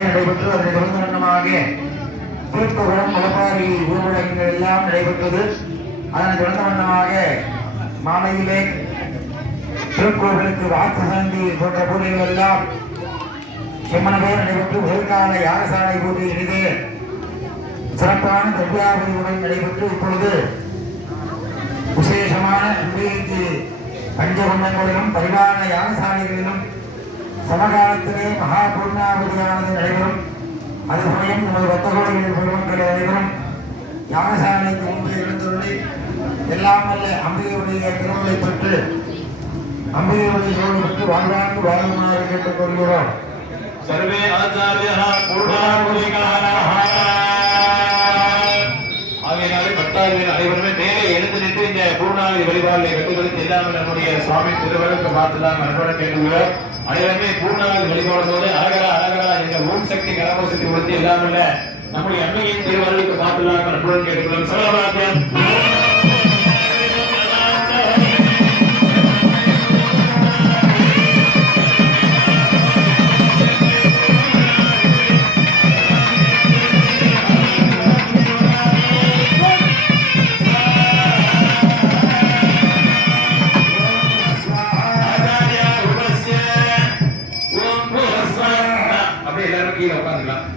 நடைபெற்று அதனை தொடர்ந்த வண்ணமாக திருப்புகழம் முளப்பாரி ஊர்வலங்கள் எல்லாம் நடைபெற்றது. அதனை தொடர்ந்த வண்ணமாக மாலையிலே திருக்கோவிலுக்கு வாக்குசாந்தி போன்ற பூஜைகள் எல்லாம் செம்மனவே நடைபெற்று முதற்கால யாகசாலை பூஜை இனிது சிறப்பான திவ்யாபதியுடன் நடைபெற்று இப்பொழுது விசேஷமான அம்பிகைக்கு பஞ்சகுண்டங்களிலும் பரிவார யாகசாலைகளிலும் சமகாலத்திலே மகா பூர்ணாவதியானது நடைபெறும். அது சமயம் நமது பக்தகோடிகளின் பெருமக்கள் அனைவரும் யாகசாலைக்கு முன்பு எழுந்துள்ளி எல்லாம் அல்ல அம்பிகையுடைய திருமலை பெற்று அம்பிகையுடைய சோழி பெற்று வாழ்வாங்கு வாழ்வுமாறு கேட்டுக் கொள்கிறோம். சர்வே ஆச்சாரியா பூர்ணாவதிகாரः ஆகையினாலே பக்தர்கள் அனைவருமே மேலே எழுந்து நின்று இந்த பூர்ணாவதி வழிபாடுகளை கட்டுப்படுத்தி எல்லாமே நம்முடைய சுவாமி திருவள்ளுக்கு பார்த்துதான் அன்போடு கேட்டுக்கிறோம். அனைவருமே பூர்ணாவதி வழிபாடும் போது அழகரா அழகரா என்ற ஓம் சக்தி கரமசக்தி கொடுத்து எல்லாமே நம்முடைய அன்னையின் திருவள்ளுக்கு பார்த்துதான் அன்போடு கேட்டுக்கிறோம். சரவாக்கியம்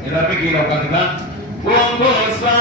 எல்லாருமே கீழே உட்காந்துக்கலாம். ஓம் பூஸ்வா